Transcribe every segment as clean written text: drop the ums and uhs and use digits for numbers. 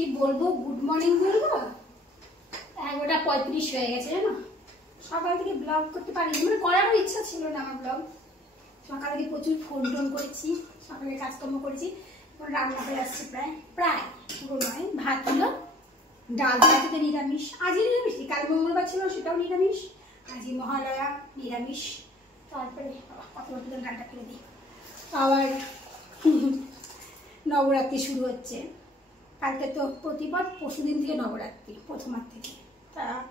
কি বলবো, good morning বলবো। 11:35 হয়ে গেছে জানো। সকাল থেকে ব্লগ করতে পারিনি, মানে করারও ইচ্ছা ছিল না আমার ব্লগ। সকাল থেকে প্রচুর ফোন টোন করেছি, সকালে কাজকর্ম করেছি। রান্না হয়ে আসছে প্রায় পুরো নয়। ভাত হলো, ডাল ভাততে নিরামিষ। আজই নিরামিষ, কাল মঙ্গলবার ছিল সেটাও নিরামিষ। আজই মহালয়া, নিরামিষ। তারপরে কত গানটা ফেলে দিই। আবার নবরাত্রি শুরু হচ্ছে কালকে, তো প্রতিবার পরশুদিন থেকে নবরাত্রি, প্রথমার থেকে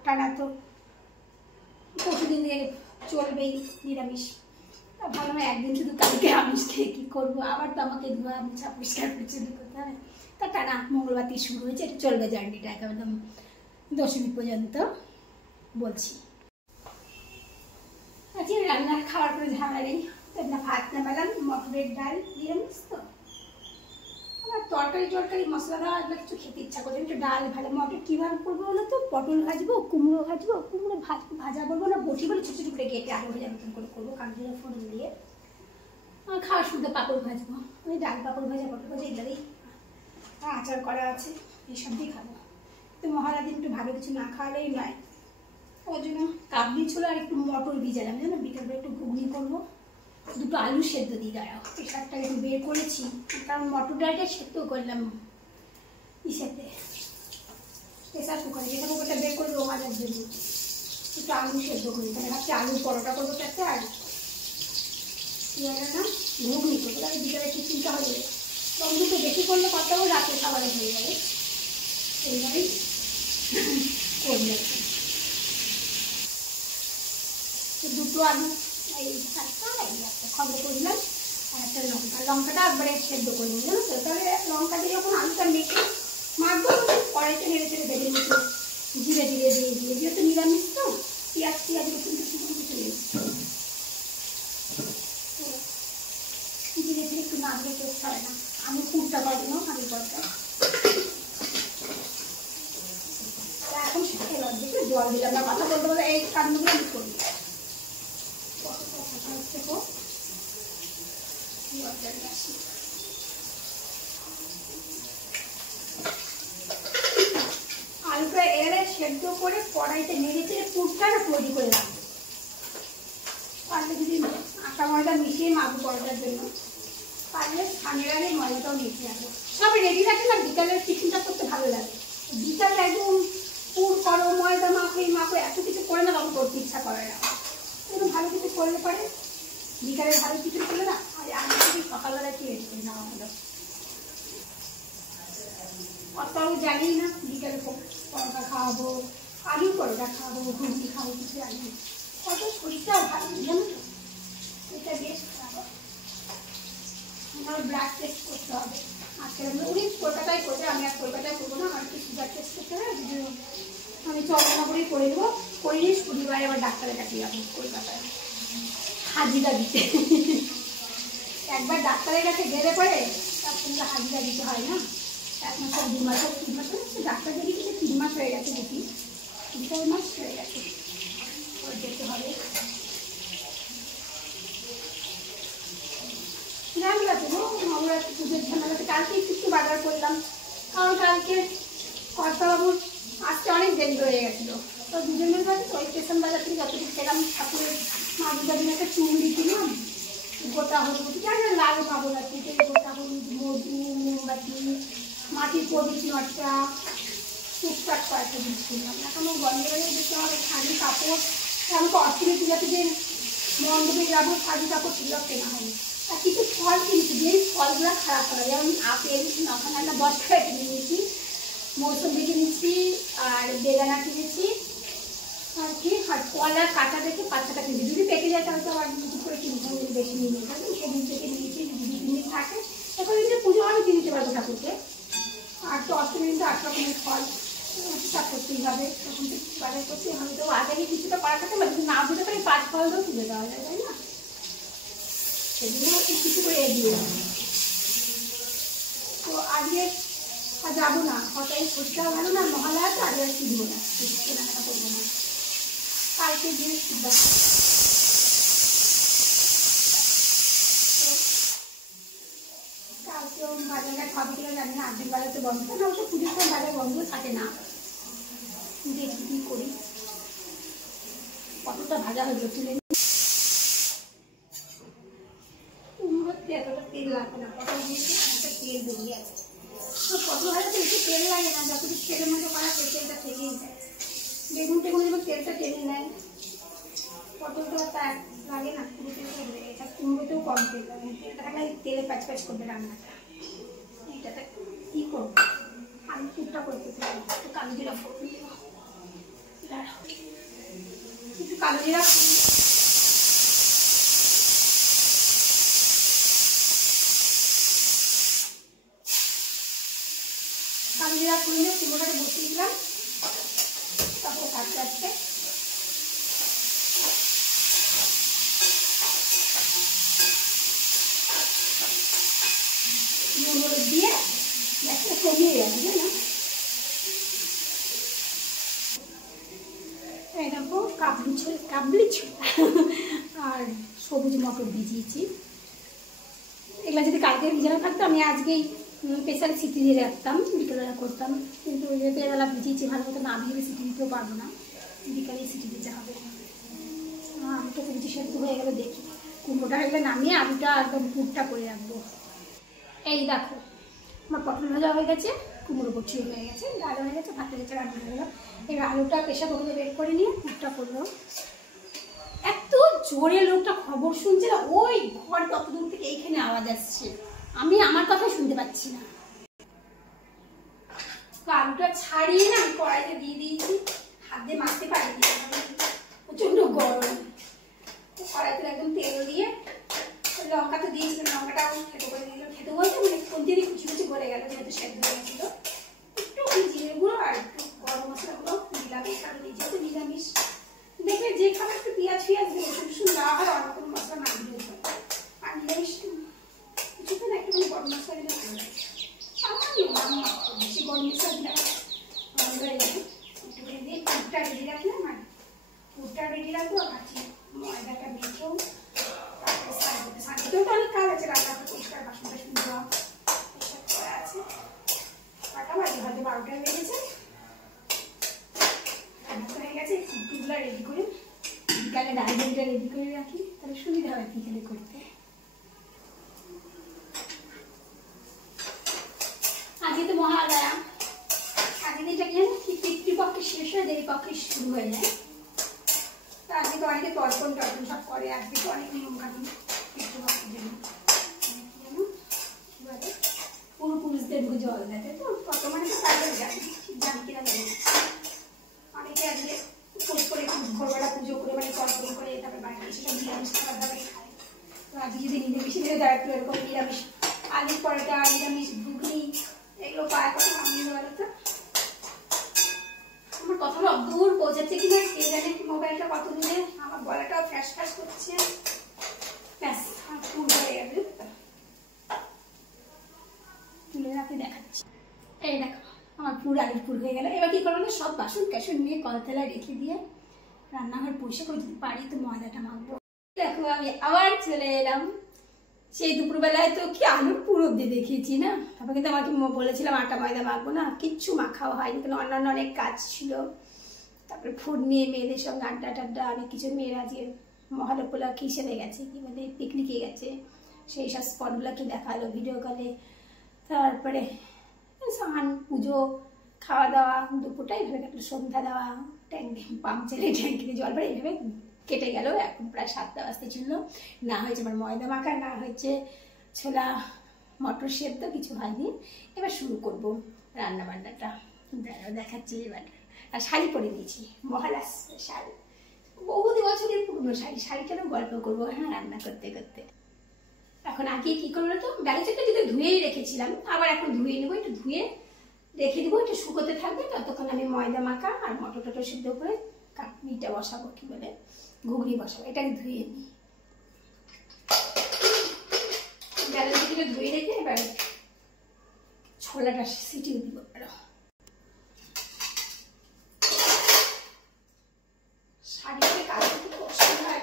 টানা তো পরশুদিন থেকে চলবেই নিরামিষ। ভালো না একদিন শুধু কালকে আমিষ খেয়ে কী করবো, আবার তো আমাকে ধোয়া মুছা পরিষ্কার পরিচ্ছন্ন করতে হবে। তা টানা মঙ্গলবার থেকে শুরু হয়েছে, চলবে জার্নিটা একদম দশমী পর্যন্ত বলছি। আজকে রান্নার খাওয়ার পরে ঝামেলা নেই। ভাত নামালাম, মটরের ডাল নিরামিষ তো। আমার তরকারি মশলা দেওয়া এগুলো কিছু খেতে ইচ্ছা করছে। একটু ডাল ভালো, মটর কীভাবে করবো বলো তো? পটল ভাজবো, কুমড়ো ভাজা করবো না, বটি বলে ছোটো ছোটো করে কেটে আলু ভাজা মতন করে করবো কাঁচা ফোড়ন দিয়ে। আর খাওয়ার শুধু পাঁপড় ভাজবো, ওই ডাল পাঁপড় ভাজা, পটল ভাজা এগুলোই। আচার করা আছে, এইসব দিয়ে খাবো। তো মহালয়ার দিন একটু ভালো কিছু না খাওয়ালেই নয়। ওই জন্য কাবলি ছোলা আর একটু মটর ভিজালাম জানো, বিকালবেলা একটু ঘুগনি করবো। দুটো আলু সেদ্ধ দিয়ে দাঁড়াও, প্রেশারটা একটু বের করেছি, কারণ মটর ডালটা সেদ্ধ করলাম ইসেতে, প্রেশার কুকারে। যেটা কুকারটা বের করে দেবো মাঝার জন্য, একটু আলু সেদ্ধ করি। তাহলে ভাবছি আলু পরোটা করবো একটা, আর না ঘুগনি করবো। তাহলে বিকালে টিফিনটা হয়ে যাবে। তখন দুটো বেশি করলে কত রাতে খাবারে হয়ে যাবে, এইভাবেই করলে। দুটো আলু এই একটা খন্ড করলাম, আর একটা লঙ্কাটা একবারে সেদ্ধ করে নিই জানো তো। তাহলে লঙ্কা দিয়ে যখন আলুটা মেখে মাখবো, কড়াইতে নেড়ে চেড়ে বেঁধে নিচ্ছি, জিরে দিয়ে দিয়ে, যেহেতু নিরামিষ তো পেঁয়াজ রসুন চলে জিরে দিয়ে একটু না দিয়ে টেস্ট হয় না। আমি পুরটা পাবো না, আমি পরটা এখন এবার দেখে জল দিলাম না। কথা বলতে বলতে এই কাজগুলো আমি করি। আলুটা এড়ে সেদ্ধ করে কড়াইতে নেড়ে চেড়ে পুরটা তৈরি করে রাখবো। পারলে যদি আটা ময়দা মিশিয়ে মাখবো পরোটার জন্য, পারলে স্নানের আগে ময়দাটাও মিশিয়ে রাখবো। সব রেডি রাখে না, বিকালের টিফিনটা করতে ভালো লাগে। বিকালে একদম পুর করো, ময়দা মাখো এত কিছু করে না, তখন করতে ইচ্ছা করে না। ভালো কিছু করলে পরে বিকালে ভালো কিছু করলে না, আর আমি যদি সকালবেলা কি রেডি করে নেওয়া হলো। অত আমি জানি না বিকালে পরোটা খাওয়াবো, আলুর পরোটা খাওয়াবো, ঘুগনি খাবো, কিছু জানি না। কত শরীরটাও ভালো জানো তো, এটা বেশ খারাপ। আমার ব্লাড টেস্ট করতে হবে আজকে। উনি কলকাতায় করবে, আমি আর কলকাতায় করবো না। আমার কি সুগার টেস্ট করতে হবে, আমি চন্দ্রনগরেই করে দেবো। করিয়ে শনিবারে আবার ডাক্তারের কাছে যাবো কলকাতায় হাজিরা দিতে। একবার ডাক্তারের কাছে গেলে পরে তার হাজিরা দিতে হয় না। 1 মাস 2 মাস 3 মাস ডাক্তার দেখি 3 মাস হয়ে গেছে, দেখি 3-4 মাস হয়ে গেছে, যেতে হবে। ঝামেলা তো নবরাত্রি পুজোর ঝামেলাতে কালকে একটু বাজার করলাম, কারণ কালকে কর্তাবাবুর আসতে অনেক দেরি হয়ে গেছিলো। তো দুজনের কাছে ওই স্টেশন বাজার থেকে যতটুকু খেলাম, ঠাকুরের মা দুর্গা দিন একটা চুড়ি কিনলাম, গোটা হলুদ জানি না লাল নবরাত্রিতে, গোটা হলুদ, মধু, মোমবাতি, মাটির প্রদীপ, নটটা, টুকটাক কয়েকটা জিনিস কিনলাম। এখন গন্ধবেলা দেখতে হবে শাড়ি কাপড়। আমাকে অষ্টমী পূজাতে যে মণ্ডপে যাবো, শাড়ি কাপড় সেগুলো কেনা হয়নি। আর কিছু ফল কিনছি, যেই ফলগুলো খারাপ হবে, যেমন আপেল ওখানে একটা 10 টাকা কিনে নিয়েছি, মৌসুমি কিনেছি, আর বেদানা কিনেছি, আর কি আর কলা কাঁচা দেখে 5 টাকা কিনেছি। যদি পেকে যায় তাহলে তো আবার কিছু করে কিনতে হবে, বেশি নিয়ে নিতে হবে। সেদিন থেকে নিয়েছি, যদি 2 দিন থাকে এখন যদি পুজো হবে কিনতে পারবো ঠাকুরকে। আর তো অষ্টমী কিন্তু 8 রকমের ফল ঠিকঠাক করতেই হবে, তখন তো বাজার করতে হবে। তো আগে কিছুটা করা থাকে, না দিতে পারি 5 ফল তো তুলে দেওয়া যায়, তাই না? সেগুলো কিছু করে এগিয়ে যাবে। তো আজকে আর যাবো না, হঠাৎ শরীরটাও ভালো না, মহালয়া তো আগে আর কিনবো না, কেনাকাটা করবো না। কালকে গিয়ে কালকেও ভাজাটা খাবি কিনা জানি না, আর্ধেক বাজাতে বন্ধ না, ওসব পুজোর সময় বাজার বন্ধ থাকে না। দেখি কী করি। কতটা ভাজা হয়ে গেল তুলে এতটা তেল লাগবে না, পটল দিয়েছি একটা তেল বেরিয়ে আছে। তো পটল ভাজাতে একটু তেল লাগে না, যতটুকু তেলের মধ্যে করা সেই তেলটা থেকেই যায়। বেগুন টেগুন যেমন তেলটা টেনে নেয়, পটলটা তার লাগে না, পুরো তেল টেনে গেছে। কুমড়োতেও কম তেল লাগে, তেলটা থাকলে তেলে প্যাচ প্যাচ করবে রান্নাটা। এইটাতে কী করবো, আলু টুকটা করে দিতে হবে। একটু কালো জিরা ফোড়ন দেব, একটু কালো জিরা ফুলে কুমড়োটাকে বসিয়ে দিলাম। তারপরে কাটতে কাটতে নুন হলুদ দিয়ে গ্যাসটা কমিয়ে যাবে না। এই দেখো কাবলি ছোলা আর সবুজ মটর ভিজিয়েছি। এগুলো যদি কালকে ভিজানো থাকতো আমি আজকেই প্রেসারে সিটি দিয়ে রাখতাম, বিকেলবেলা করতাম। কিন্তু যেহেতু এবেলা ভিজিয়েছি ভালো মতো, না ভিজে সিটি দিতেও পারবো না, বিকালেই সিটি দিতে হবে। আলুটা সবজি সেদ্ধ হয়ে গেলে দেখি, কুমড়োটা হয়ে নামিয়ে আলুটা একদম পুরটা করে রাখবো। এই দেখো আমার পটল ভাজা হয়ে গেছে, কুমড়ো বটি হয়ে গেছে, ডাল হয়ে গেছে, ভাত হয়ে গেছে, রান্না হয়ে গেল। এবার আলুটা প্রেসার কুকারে বের করে নিয়ে পুরটা করলো। এত জোরে লোকটা খবর শুনছে না, ওই ঘর কত দূর থেকে এইখানে আওয়াজ আসছে, আমি আমার কথাই শুনতে পাচ্ছি না। আলুটা ছাড়িয়ে না আমি কড়াইতে দিয়ে দিয়েছি, হাত দিয়ে মাখতে পারিনি, প্রচন্ড গরম। কড়াইতে একদম তেল দিয়ে লঙ্কা তো দিয়েছিলাম, লঙ্কাটাও খেতে করে দিলাম। খেতে বলতে মানে কোন দিনই কুচি কুচি করে গেল, যেহেতু সেদ্ধ হয়ে গেছিল। একটু জিরে গুঁড়ো আর একটু গরম মশলাগুলো দিলাম, কারণ যেহেতু নিরামিষ। দেখবে যে খাবার একটু পেঁয়াজ ফিয়াজ দিয়ে রসুন টসুন দেওয়া হয়, অন্য কোনো মশলা না দিলেও হয়। আর নিরামিষ কিছু না একটু গরম মশলা দিলে ভালো লাগে। বেশি গরম মশলা দিলে ভালো হয়ে যাবে। একটু করে দিয়ে পুরটা রেডি রাখলাম, আর পুরটা রেডি রাখবো। আর ভাবছি ময়দাটা মেখেও তারপরে সাজিতেও তো অনেক কাজ আছে, রান্নাটা পরিষ্কার বাসন টাসন দেওয়া এসব করা আছে। কাটা বাজে হয়তো 12টায় বেজেছে, হয়ে গেছে। ফুটগুলো রেডি করে বিকালে ডালটা রেডি করে রাখি, তাহলে সুবিধা হয় বিকেলে করতে। আজকে তো মহালয়া, আজকে দিনটা কি জানো, পিতৃপক্ষে শেষ হয়ে দেবী পক্ষে শুরু হয়ে যায়। তো আজকে তো অনেকে তর্পণ টর্পণ সব করে, আজকে তো অনেক নিয়ম কানুন পিতৃপক্ষের জন্য। পূর্বপুরুষদের জল দেয়, তো কত মানে তো তাদের জানি কিনা জানি। অনেকে আজকে উপোস করে ভোরবেলা পুজো করে মানে তর্পণ করে তারপরে বাড়িতে এসে সব নিরামিষ খাবার দাবার খায়। তো আজকে যদি নিরামিষে দিয়ে দেয়, একটু এরকম নিরামিষ আলুর পরোটা, নিরামিষ ঘুগনি এগুলো পায়, কত আনন্দ বলো তো। আমার কথাটা দূর পৌঁছাচ্ছে কিনা কে জানে, মোবাইলটা কত দূরে, আমার গলাটাও ফ্যাস ফ্যাস করছে। ব্যাস ফুল হয়ে গেছে, তুলে রাখি দেখাচ্ছি। এই দেখো আমার পুর আলুর পুর হয়ে গেল। এবার কি করবো না, সব বাসন ক্যাসন নিয়ে কলতলায় রেখে দিয়ে রান্নাঘর পরিষ্কার করে, যদি পারি তো ময়দাটা মাখবো। দেখো আমি আবার চলে এলাম। সেই দুপুরবেলায় তো কি আলুর পুর অব্দি দেখিয়েছি না, তারপর কিন্তু আমাকে বলেছিলাম আটা ময়দা মাখবো না, কিচ্ছু মাখাও হয়নি, কিন্তু অন্যান্য অনেক কাজ ছিল। তারপরে ফুড নিয়ে মেয়েদের সঙ্গে আড্ডা টাড্ডা, অনেক কিছু। মেয়েরা আজকে মহালপোলা কিসেরে গেছে, কি মানে পিকনিকে গেছে, সেই সব স্পটগুলোকে দেখালো ভিডিও কলে। তারপরে স্নান পুজো খাওয়া দাওয়া দুপুরটাই ভেবে কাটলো, সন্ধ্যা দেওয়া, ট্যাঙ্কি পাম্প চালে ট্যাঙ্কিতে জল ভরে এইভাবে কেটে গেল। এখন প্রায় 7টা বাজতে ছিল, না হয়েছে আমার ময়দা মাখা, না হয়েছে ছোলা মটর সেদ্ধ, কিছু হয়নি। এবার শুরু করব রান্না বান্নাটা, দেখাচ্ছি এবার। আর শাড়ি পরে দিয়েছি, মহালয়া শাড়ি, বহুদিন বছরের পুরনো শাড়ি। শাড়িটারও গল্প করবো হ্যাঁ রান্না করতে করতে। এখন আগে কি করবো তো, ডালি চালটা যদি ধুয়েই রেখেছিলাম, আবার এখন ধুয়ে নেবো, একটু ধুয়ে রেখে দেবো, একটু শুকোতে থাকবে। ততক্ষণ আমি ময়দা মাখা আর মটর টটর সিদ্ধ করে কাটনিটা বসাবো, কি বলে ঘুগনি বসাবো। এটাকে ধুয়ে নিই, ডালিটা ধুয়ে রেখে এবার ছোলাটা সিটিও দিব। শাড়িতে কাজ করতে খুব অসুবিধা হয়,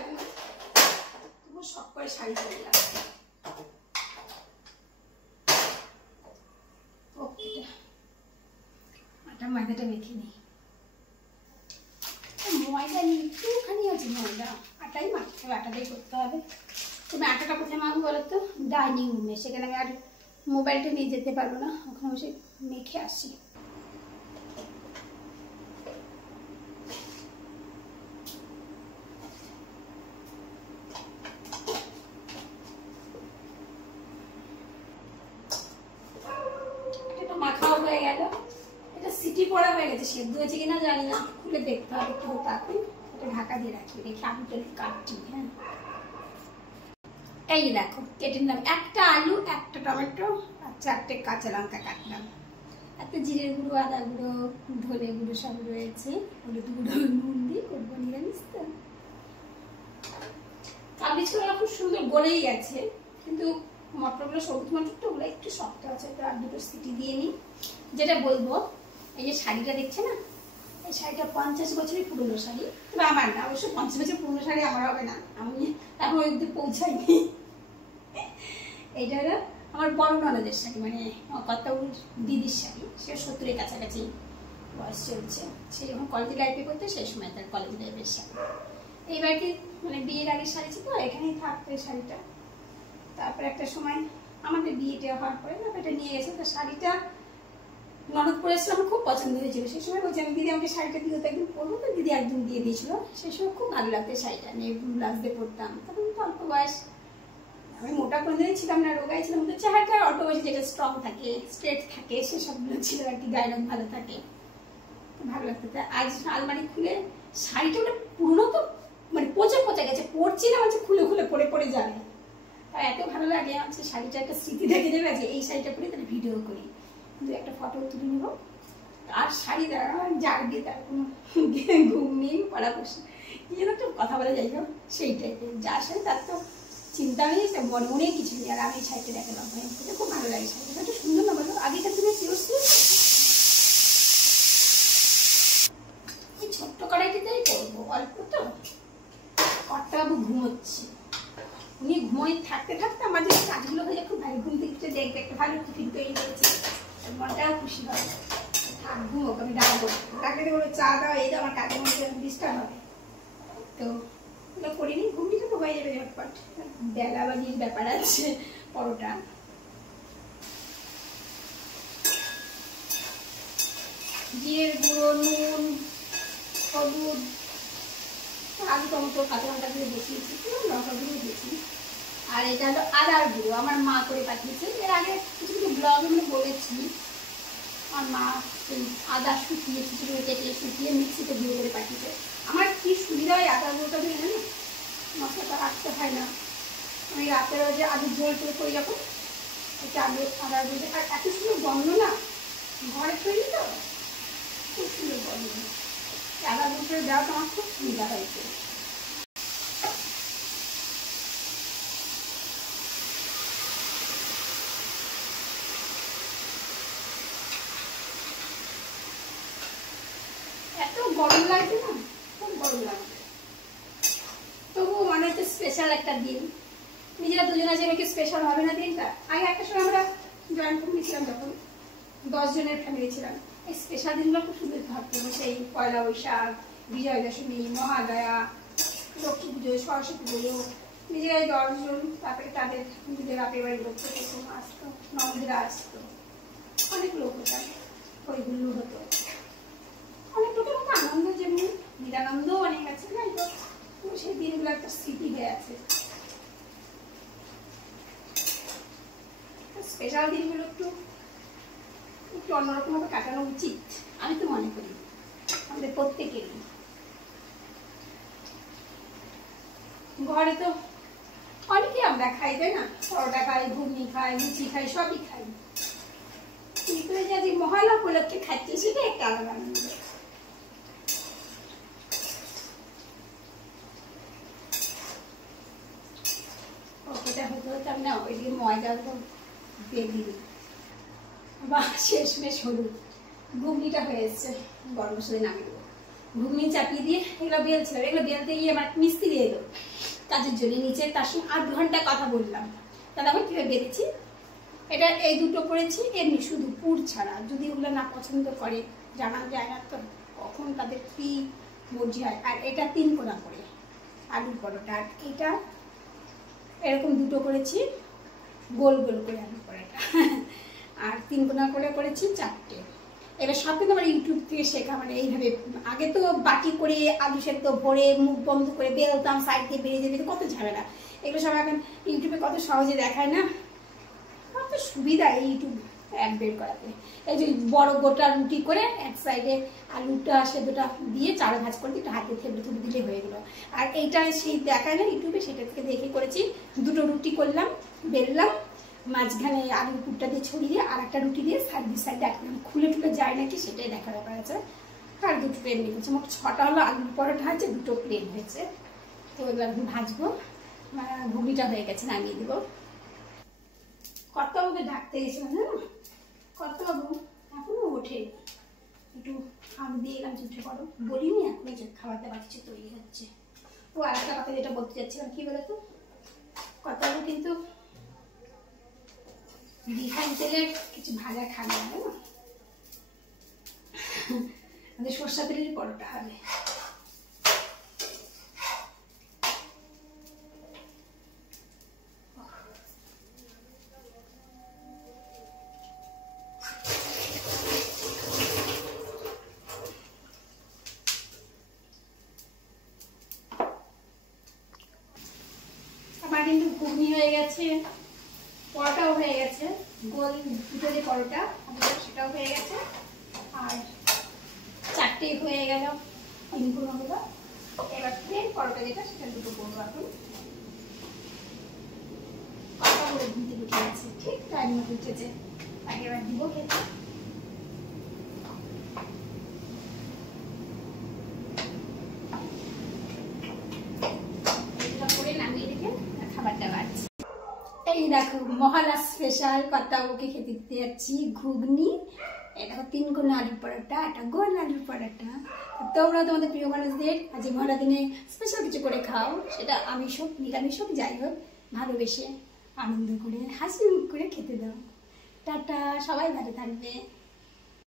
তবু সব করে শাড়ি পরলাম। আটাটা মেখে নিই। ময়দা নিই, একটুখানি আছে ময়দা, আটাই মাখতে হবে, আটাটাই করতে হবে। তুমি আটাটা কোথায় মাখবো বলো তো? ডাইনিং রুমে, সেখানে আমি আর মোবাইলটা নিয়ে যেতে পারবো না, ওখানে বসে মেখে আসি। মাখাও হয়ে গেল, এটা সিটি পড়া হয়ে গেছে, সেদ্ধ হয়েছে কিনা জানি না, খুলে দেখতে হবে একটু। তারপরে এটা ঢাকা দিয়ে রাখি, রেখে আলুটা কাটছি। হ্যাঁ, এই দেখো কেটে নিলাম একটা আলু, একটা টমেটো আর 4টে কাঁচা লঙ্কা কাটলাম। একটা জিরের গুঁড়ো, আদা গুঁড়ো, ধনে গুঁড়ো সব রয়েছে, হলুদ গুঁড়ো, নুন দিয়ে করবো নিরামিষ তো। কাবলিগুলো খুব সুন্দর গলেই গেছে, কিন্তু মটরগুলো, সবুজ মটরটা ওগুলো একটু শক্ত আছে, তো আর দুটো সিটি দিয়ে নিই। যেটা বলবো, এই যে শাড়িটা দেখছে না, এই শাড়িটা 50 বছরের পুরনো শাড়ি, তবে আমার না, অবশ্য 50 বছর পুরনো শাড়ি আমার হবে না, আমি এখন ওই অব্দি পৌঁছাইনি। এইটা হলো আমার বড় ননদের শাড়ি, মানে কর্তাবুর দিদির শাড়ি, সে 70-এর কাছাকাছি বয়স চলছে। সে যখন কলেজ লাইফে করতে, সেই সময় তার কলেজ লাইফের শাড়ি। এই বাড়িতে মানে বিয়ের আগের শাড়ি ছিল, এখানেই থাকতো এই শাড়িটা। তারপরে একটা সময় আমাদের বিয়েটা হওয়ার পরে না, এটা নিয়ে গেছে। তো শাড়িটা ননদ পরেছিল, আমার খুব পছন্দ হয়েছিল। সেই সময় বলছি আমি, দিদি আমাকে শাড়িটা দিও তো, একদিন পরবো। তো দিদি একদিন দিয়ে দিয়েছিল, সেই সময় খুব ভালো লাগতো শাড়িটা নিয়ে, ব্লাউজ দিয়ে পরতাম। তখন তো অল্প বয়স, আমি মোটা কোনোদিনই ছিলাম না, রোগাই ছিলাম। তো চেহারাটা অল্প বয়সে যেটা স্ট্রং থাকে, স্ট্রেট থাকে, সেসবগুলো ছিল আর কি, গায়ে রং ভালো থাকে, ভালো লাগতো। আজ আলমারি খুলে শাড়িটা মানে পুরনো তো, মানে পচে পচে গেছে, পরছি না, মানে খুলে খুলে পরে পরে যাবে। আর এত ভালো লাগে, হচ্ছে শাড়িটা একটা স্মৃতি থেকে যাবে, যে এই শাড়িটা পরে তাহলে ভিডিও করি, কিন্তু একটা ফটো তুলে নেবো। আর শাড়ি দ্বারা জাগ দিয়ে তার কোনো ঘুম নেই, পড়া বসে কি যেন একটা কথা বলা যাই হোক, সেই টাইপের। যার সাথে তার তো চিন্তা নেই, মনে মনে কিছু নেই। আর আমি এই শাড়িটা দেখালাম, খুব ভালো লাগে শাড়িটা, একটা সুন্দর না বলো? আগেকার দিনে শিওর ছিল, এই ছোট্ট কড়াইটিতেই করবো, অল্প তো। কর্তাবাবু ঘুমোচ্ছে, উনি ঘুমোই থাকতে থাকতে আমার যে কাজগুলো হয়ে যায়, খুব ভালো। ঘুম থেকে দেখবে একটা ভালো টিফিন তৈরি করেছে, মনটাও খুশি হয়। থাক ঘুমোক, আমি ডাকবো, ডাকলে বলে চা দাও, এই দাও, আমার কাজের মধ্যে ডিস্টার্ব হবে। তো ওগুলো করিনি, ঘুমটিটা তো হয়ে যাবে ঝটপট। বেলা বাজির ব্যাপার আছে। পরোটা জিরের গুঁড়ো, নুন, হলুদ, আলু, টমেটো, কাঁচা লঙ্কা দিয়ে বসিয়েছি, লঙ্কা গুঁড়ো দিয়েছি। আর এটা হলো আদার গুঁড়ো, আমার মা করে পাঠিয়েছে। এর আগে কিছু কিছু ব্লগ আমি বলেছি, আমার মা সেই আদা শুকিয়ে চিচিড়ে কেটে শুকিয়ে মিক্সিতে গুঁড়ো করে পাঠিয়েছে। আমার কি সুবিধা হয় আদা গুঁড়োটা দিয়ে, জানো, মশলাটা রাখতে হয় না। আমি রাতের যে আলুর ঝোল টোল করি যখন, এটা আদা গুঁড়ো, আর এত সুন্দর গন্ধ না, ঘরে তৈরি তো, খুব সুন্দর গন্ধ। আদা গুঁড়ো দেওয়াটা আমার খুব সুবিধা হয়েছে। এত গরম লাগছে না, খুব গরম লাগছে, তবুও মনে হচ্ছে স্পেশাল একটা দিন। নিজেরা দুজন আছে, আমাকে স্পেশাল হবে না দিনটা? আগে একটা সময় আমরা জয়েন্ট ফ্যামিলি ছিলাম, যখন 10 জনের ফ্যামিলি ছিলাম, এই স্পেশাল দিনগুলো খুব সুন্দর ভাবতো। সেই পয়লা বৈশাখ, বিজয়া দশমী, মহালয়া, লক্ষ্মী পুজো, সরস্বতী পুজো, নিজেরাই 10 জন, তারপরে তাদের নিজের বাপের বাড়ির লোক থেকে আসতো, নবীরা আসতো, অনেক লোক হতাম, ওইগুলো হতো। অনেক লোকের মতো আনন্দ, যেমনি নিরানন্দও অনেক আছে, তাই তো? সেই দিনগুলো একটা স্মৃতি হয়ে আছে। স্পেশাল দিনগুলো একটু একটু অন্যরকম ভাবে কাটানো উচিত, আমি তো মনে করি, আমাদের প্রত্যেকেরই। ঘরে তো অনেকে আমরা খাই, তাই না? পরোটা খাই, ঘুগনি খাই, লুচি খাই, সবই খাই, কিন্তু যে আজ মহালয়া উপলক্ষে খাচ্ছি, সেটা একটা আলাদা আনন্দ। ওটা হতে হতে আমি না ওইদিকে ময়দা দিয়ে দিই, বা শেষমেশ হলুদ, ঘুগনিটা হয়ে এসছে, গরম মশলা নামিয়ে দেবো। ঘুগনি চাপিয়ে দিয়ে এগুলো বেলছিল, এগুলো বেলতে গিয়ে আমার মিস্ত্রি এলো কাজের জন্য নিচে, তার সঙ্গে 8 ঘন্টা কথা বললাম। তাহলে আমি কীভাবে বেঁধেছি, এটা এই দুটো করেছি এমনি শুধু পুর ছাড়া, যদি ওগুলো না পছন্দ করে জানানো যায় না তো কখন তাদের কি মর্জি হয়। আর এটা 3 কোনা করে আলুর পরোটা, আর এটা এরকম দুটো করেছি গোল গোল করে আলুর পরোটা আর 3 কোনা করে করেছি 4টে। এবার সব কিন্তু আমার ইউটিউব থেকে শেখা, মানে এইভাবে আগে তো বাটি করে আলু সেদ্ধ ভরে মুখ বন্ধ করে বেরোতাম, সাইড দিয়ে বেরিয়ে যেতে কত ঝামেলা। এগুলো সব এখন ইউটিউবে কত সহজে দেখায় না, কত সুবিধা এই ইউটিউব অ্যাপ বের করাতে। এই যে বড় গোটা রুটি করে এক সাইডে আলুটা সেদ্ধটা দিয়ে 4 ভাঁজ করে একটু হাতে থেবড়ে থেবড়ে দিলে হয়ে গেলো। আর এইটা সেই দেখায় না ইউটিউবে, সেটা থেকে দেখে করেছি। 2টো রুটি করলাম, বেললাম, মাঝখানে আলুর পুরটা দিয়ে ছড়িয়ে দিয়ে আর একটা রুটি দিয়ে সাইড রাখলাম, খুলে টুলে যায় নাকি সেটাই দেখার ব্যাপার আছে। আর 2টো প্লেন নিয়েছে, মোট 6টা হলো আলুর পরোটা হয়েছে, 2টো প্লেন হয়েছে। তো এবার আমি ভাজবো, ঘুগনিটা হয়ে গেছে, নামিয়ে দেবো। কর্তাবাবুকে ডাকতে গেছিলাম না, কর্তাবাবু এখনো ওঠে, একটু হাত দিয়ে এলাম উঠে পড়ো, বলিনি এখন যে খাবারটা বাচ্চা তৈরি হচ্ছে। ও আর একটা কথা যেটা বলতে চাচ্ছিলাম কি বলতো, কর্তাবাবু কিন্তু রিফাইন তেলের কিছু ভাজা খাবে না, জানো আমাদের সরষা তেলের পরোটা হবে। আমার কিন্তু ঘুগনি হয়ে গেছে, পরোটাও হয়ে গেছে, গোল দুটো যে পরোটা সেটাও হয়ে গেছে, আর 4টে হয়ে গেল, 3 কোনা হলো। এবার প্লেন পরোটা যেটা সেটা 2টো করবো। এখন কত করে ঘুমতে উঠে গেছে, ঠিক টাইম মতো উঠেছে, তাকে এবার দিব খেতে। এটা করে নামিয়ে রেখে খাবারটা বাড়ছি। এই দেখো মহালয়া স্পেশাল কর্তাবাবুকে খেতে দিতে যাচ্ছি ঘুগনি। এটা 3 কোনা আলুর পরোটা, এটা গোল আলুর পরোটা। তোমরা তোমাদের প্রিয় মানুষদের আজ মহালয়া দিনে স্পেশাল কিছু করে খাও, সেটা আমিষ হোক নিরামিষ হোক যাই হোক, ভালোবেসে আনন্দ করে হাসি মুখ করে খেতে দাও। টাটা, সবাই ভালো থাকবে।